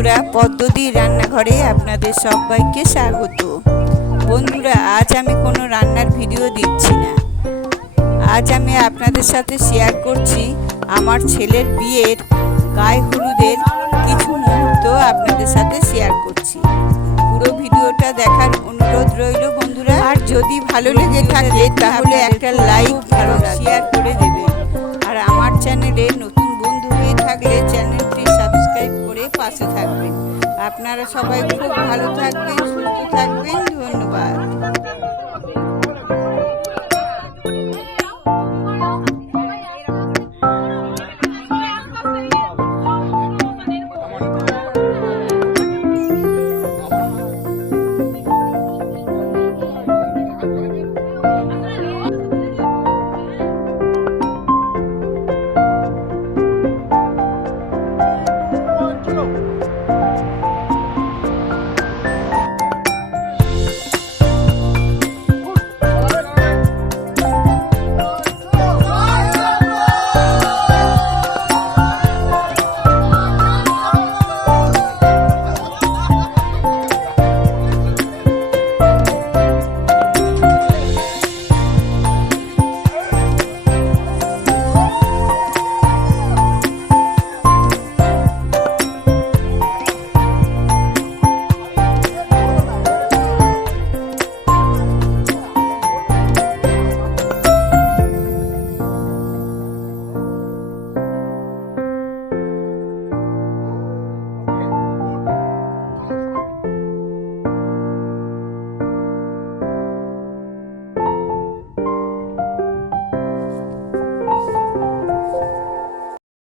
বন্ধুরা, পদ্মদির রান্নাঘরে আপনাদের সবাইকে স্বাগত। বন্ধুরা, আজ আমি কোনো রান্নার ভিডিও দিচ্ছি না। আজ আমি আপনাদের সাথে শেয়ার করছি আমার ছেলের বিয়ের গায়ে হলুদের কিছু মুহূর্ত আপনাদের সাথে শেয়ার করছি। পুরো ভিডিওটা দেখার অনুরোধ রইল বন্ধুরা। আর যদি ভালো লেগে থাকে তাহলে একটা লাইক আর শেয়ার করে দেবেন। আর আমার চ্যানেলে নতুন বন্ধু হয়ে থাকলে চ্যানেলটি সাবস্ক্রাইব করে পাশে থাকবেন। আপনারা সবাই খুব ভালো থাকবেন, সুস্থ থাকবেন। ধন্যবাদ।